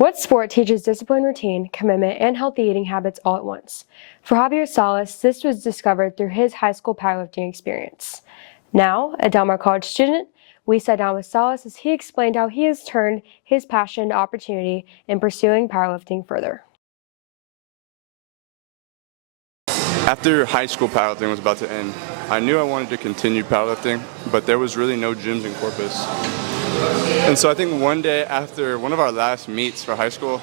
What sport teaches discipline, routine, commitment, and healthy eating habits all at once? For Javier Salas, this was discovered through his high school powerlifting experience. Now, a Del Mar College student, we sat down with Salas as he explained how he has turned his passion into opportunity in pursuing powerlifting further. After high school powerlifting was about to end, I knew I wanted to continue powerlifting, but there was really no gyms in Corpus. And so I think one day after one of our last meets for high school,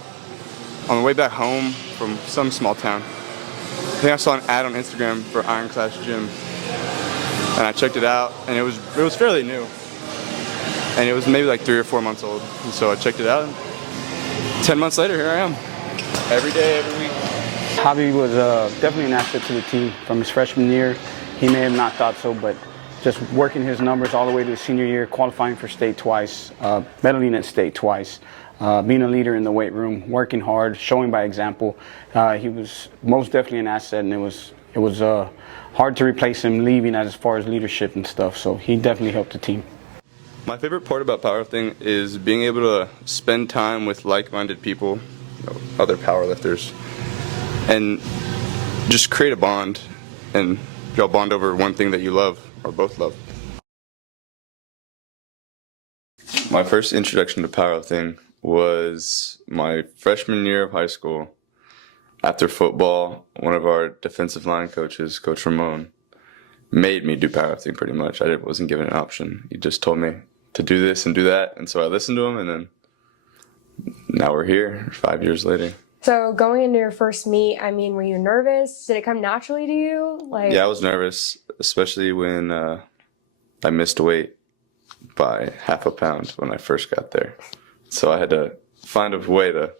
on the way back home from some small town, I think I saw an ad on Instagram for Iron Class Gym. And I checked it out, and it was fairly new. And it was maybe like 3 or 4 months old. And so I checked it out, and 10 months later, here I am. Every day, every week. Javi was definitely an asset to the team from his freshman year. He may have not thought so, but just working his numbers all the way to his senior year, qualifying for state twice, medaling at state twice, being a leader in the weight room, working hard, showing by example. He was most definitely an asset, and it was hard to replace him leaving as far as leadership and stuff. So he definitely helped the team. My favorite part about powerlifting is being able to spend time with like-minded people, other powerlifters, and just create a bond, and y'all bond over one thing that you love or both love. My first introduction to powerlifting was my freshman year of high school. After football, one of our defensive line coaches, Coach Ramon, made me do powerlifting pretty much. I wasn't given an option. He just told me to do this and do that, and so I listened to him, and then now we're here 5 years later. So going into your first meet, were you nervous? Did it come naturally to you? Yeah, I was nervous, especially when I missed weight by half a pound when I first got there. So I had to find a way to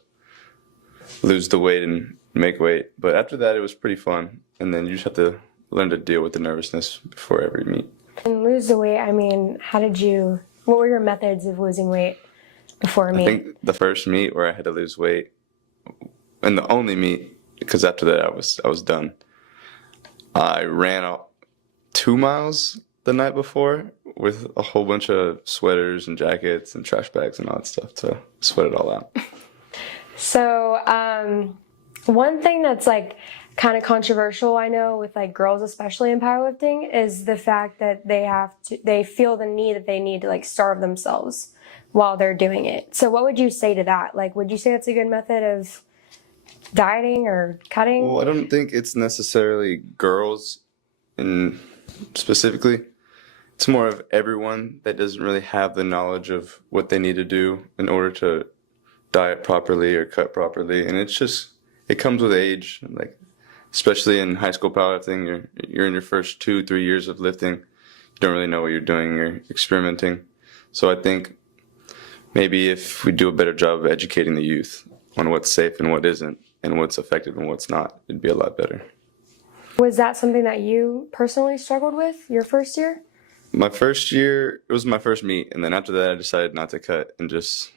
lose the weight and make weight. But after that, it was pretty fun. And then you just have to learn to deal with the nervousness before every meet. And lose the weight, what were your methods of losing weight before a meet? I think the first meet where I had to lose weight, and the only meet, because after that I was done. I ran 2 miles the night before with a whole bunch of sweaters and jackets and trash bags and all that stuff to sweat it all out. So one thing that's kind of controversial, I know, with girls, especially in powerlifting, is the fact that they feel the need that they need to starve themselves while they're doing it. So what would you say to that? Would you say that's a good method of dieting or cutting? Well, I don't think it's necessarily girls specifically. It's more of everyone that doesn't really have the knowledge of what they need to do in order to diet properly or cut properly. And it comes with age. Especially in high school powerlifting, you're in your first 2-3 years of lifting. You don't really know what you're doing. You're experimenting. So I think maybe if we do a better job of educating the youth on what's safe and what isn't, and what's effective and what's not, it'd be a lot better. Was that something that you personally struggled with your first year? My first year, it was my first meet, and then after that I decided not to cut and just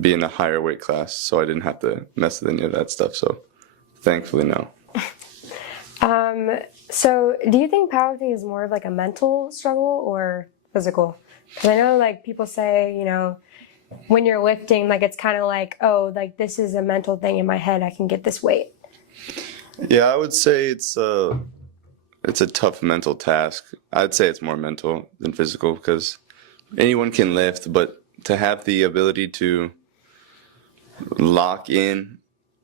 be in a higher weight class, so I didn't have to mess with any of that stuff, so thankfully no. So do you think powerlifting is more of a mental struggle or physical? Because I know people say, when you're lifting, it's kind of this is a mental thing in my head, I can get this weight. Yeah, I would say it's a tough mental task. I'd say it's more mental than physical because anyone can lift, but to have the ability to lock in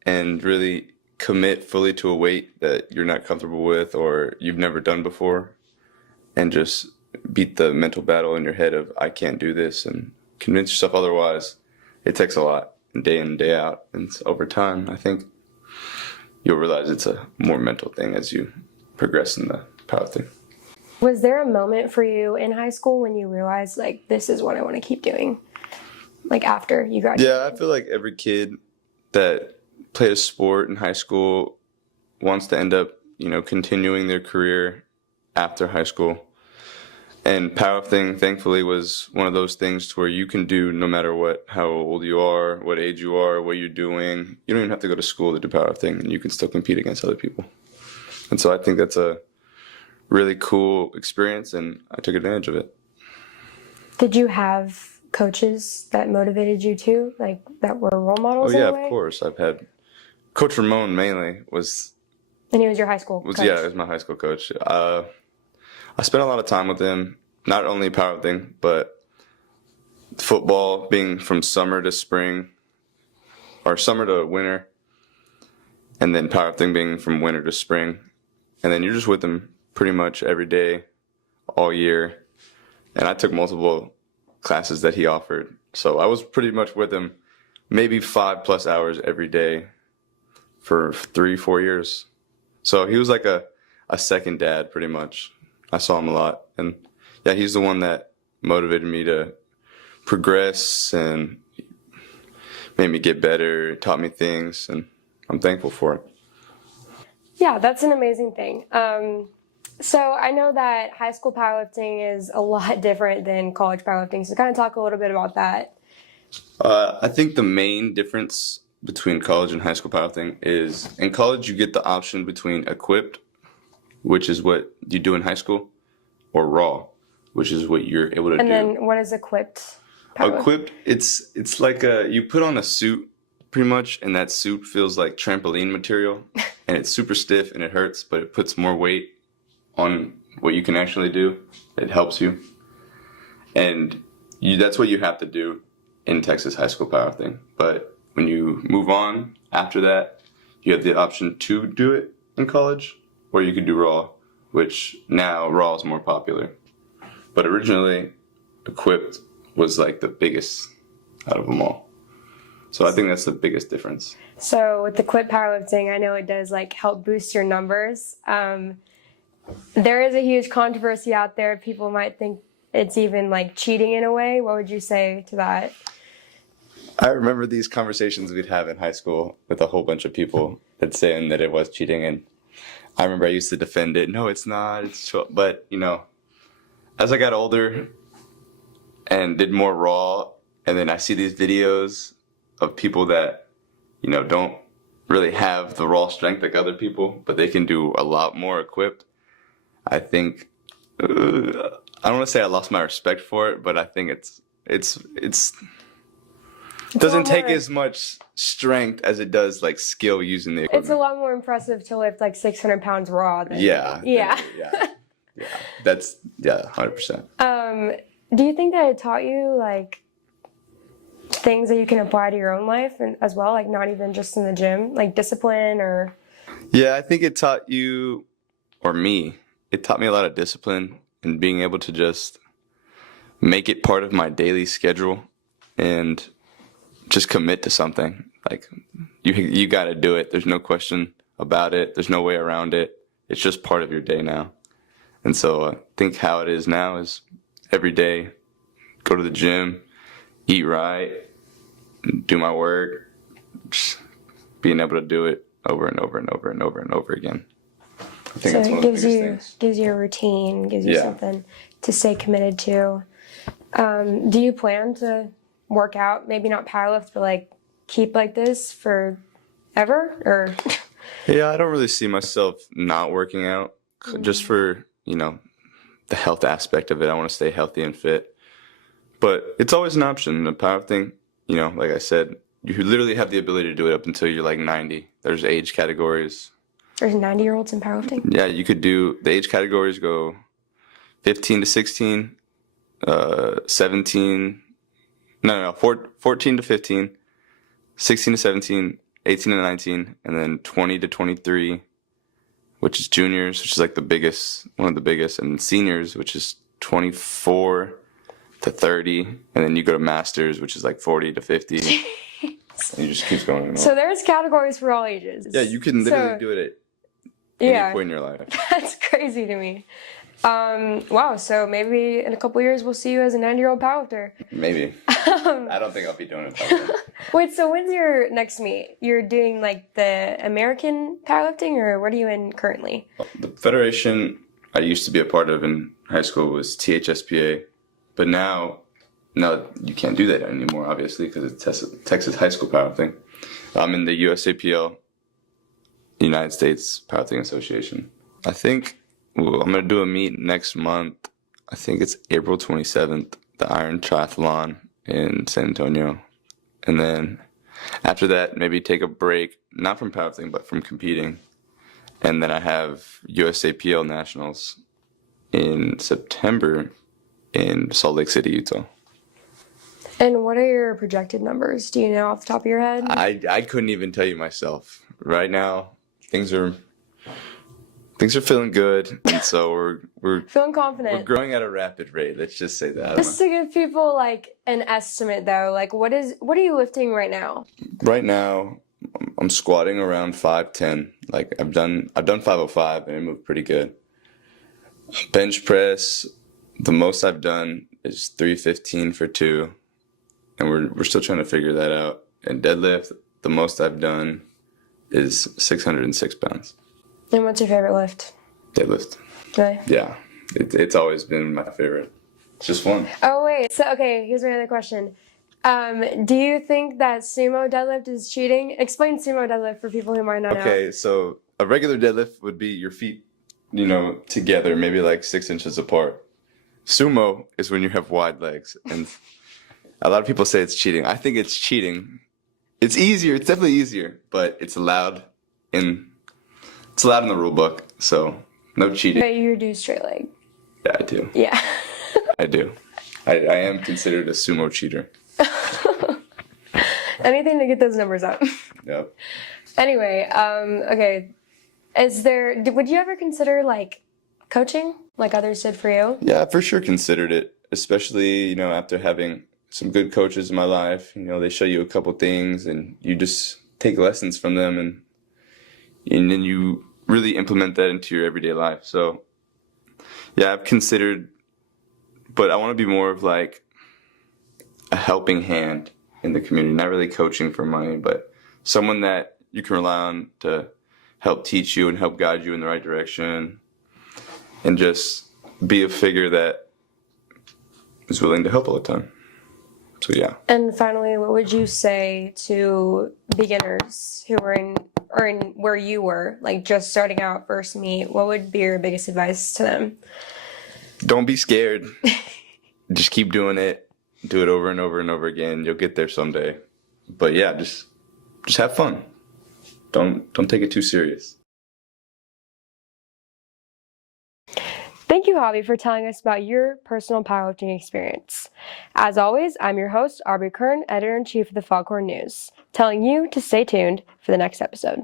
and really commit fully to a weight that you're not comfortable with or you've never done before and just beat the mental battle in your head of I can't do this and convince yourself otherwise, it takes a lot, day in and day out. And over time, I think you'll realize it's a more mental thing as you progress in the powerlifting. Was there a moment for you in high school when you realized, this is what I want to keep doing, after you graduated? Yeah, I feel like every kid that played a sport in high school wants to end up, continuing their career after high school. And powerlifting, thankfully, was one of those things to where you can do no matter how old you are, what age you are, what you're doing. You don't even have to go to school to do powerlifting, and you can still compete against other people. And so I think that's a really cool experience, and I took advantage of it. Did you have coaches that motivated you too, like that were role models? Oh yeah, in a way? of course. I've had Coach Ramon mainly was And he was your high school coach. yeah, he was my high school coach. I spent a lot of time with him, not only powerlifting, but football, being from summer to spring, or summer to winter, and then powerlifting being from winter to spring. And then you're just with him pretty much every day, all year. And I took multiple classes that he offered. So I was pretty much with him maybe 5+ hours every day for 3-4 years. So he was like a second dad pretty much. I saw him a lot. And yeah, he's the one that motivated me to progress and made me get better, taught me things, and I'm thankful for it. Yeah, that's an amazing thing. So I know that high school powerlifting is a lot different than college powerlifting. So kind of talk a little bit about that. I think the main difference between college and high school powerlifting is in college you get the option between equipped, which is what you do in high school, or raw, which is what you're able to do. And then what is equipped powerlifting? Equipped, it's like you put on a suit pretty much, and that suit feels like trampoline material, and it's super stiff and it hurts, but it puts more weight on what you can actually do. It helps you, and that's what you have to do in Texas high school powerlifting. But when you move on after that, you have the option to do it in college, or you could do raw, which now raw is more popular. But originally, equipped was like the biggest out of them all. So I think that's the biggest difference. So with the equipped powerlifting, I know it does like help boost your numbers. There is a huge controversy out there. People might think it's even like cheating in a way. What would you say to that? I remember these conversations we'd have in high school with a whole bunch of people that saying that it was cheating, and I remember I used to defend it. No, it's not. But you know, as I got older and did more raw, and then I see these videos of people that, you know, don't really have the raw strength like other people, but they can do a lot more equipped. I think I don't want to say I lost my respect for it, but I think it doesn't take as much strength as it does like skill using the equipment. It's a lot more impressive to lift like 600 pounds raw than Yeah. Yeah. That's 100%. Do you think that it taught you like things that you can apply to your own life and as well, like not even just in the gym, like discipline or? Yeah, I think it taught you, or me, it taught me a lot of discipline and being able to just make it part of my daily schedule and just commit to something. Like you got to do it. There's no question about it. There's no way around it. It's just part of your day now. And so I think how it is now is every day, go to the gym, eat right, do my work, just being able to do it over and over and over and over and over again. I think that's one of the biggest things. Gives you a routine, gives you something to stay committed to. Do you plan to work out, maybe not powerlift, but like keep like this forever? Or Yeah, I don't really see myself not working out just for, you know, the health aspect of it. I want to stay healthy and fit. But it's always an option. The powerlifting, you know, like I said, you literally have the ability to do it up until you're like 90. There's age categories. There's 90-year-olds in powerlifting? Yeah, you could do, the age categories go 15 to 16, 14 to 15, 16 to 17, 18 to 19, and then 20 to 23, which is juniors, which is like the biggest, one of the biggest, and seniors, which is 24 to 30, and then you go to masters, which is like 40 to 50. And it just keeps going on. So there's categories for all ages. Yeah, you can literally do it at any point in your life. That's crazy to me. Wow, so maybe in a couple years we'll see you as a 90-year-old powerlifter. Maybe. I don't think I'll be doing it. Wait, so when's your next meet? You're doing like the American powerlifting, or what are you in currently? The federation I used to be a part of in high school was THSPA, but now you can't do that anymore, obviously, because it's Texas High School Powerlifting. I'm in the USAPL, United States Powerlifting Association. I think I'm going to do a meet next month. I think it's April 27th, the Iron Triathlon in San Antonio. And then after that, maybe take a break, not from powerlifting, but from competing. And then I have USAPL Nationals in September in Salt Lake City, Utah. And what are your projected numbers? Do you know off the top of your head? I couldn't even tell you myself. Right now, things are feeling good, and so we're Feeling confident. we're growing at a rapid rate. Let's just say that. Just to give people like an estimate though, like what are you lifting right now? Right now, I'm squatting around 510. Like I've done 505 and it moved pretty good. Bench press, the most I've done is 315 for 2, and we're still trying to figure that out. And deadlift, the most I've done is 606 pounds. And what's your favorite lift? Deadlift. Really? Yeah, it's always been my favorite. It's just fun. Oh wait, so okay, here's my other question. Do you think that sumo deadlift is cheating? Explain sumo deadlift for people who might not know. Okay, so a regular deadlift would be your feet, together, maybe like 6 inches apart. Sumo is when you have wide legs, and a lot of people say it's cheating. I think it's cheating. It's easier. It's definitely easier, but it's allowed in the rule book. So no cheating. But you do straight leg. Yeah, I do. Yeah. I do. I am considered a sumo cheater. Anything to get those numbers up. Yep. Anyway, okay. Would you ever consider like coaching like others did for you? Yeah, I for sure considered it, especially, after having some good coaches in my life. They show you a couple things and you just take lessons from them, and then you really implement that into your everyday life. So yeah, I've considered, but I want to be more of like a helping hand in the community, not really coaching for money, but someone that you can rely on to help teach you and help guide you in the right direction, and just be a figure that is willing to help all the time. So yeah. And finally, what would you say to beginners who are in where you were, like just starting out, first meet? What would be your biggest advice to them? Don't be scared. Just keep doing it. Do it over and over and over again. You'll get there someday. But yeah, just have fun. Don't take it too serious. Thank you, Javi, for telling us about your personal powerlifting experience. As always, I'm your host, Aubrey Kern, Editor-in-Chief of the Foghorn News, telling you to stay tuned for the next episode.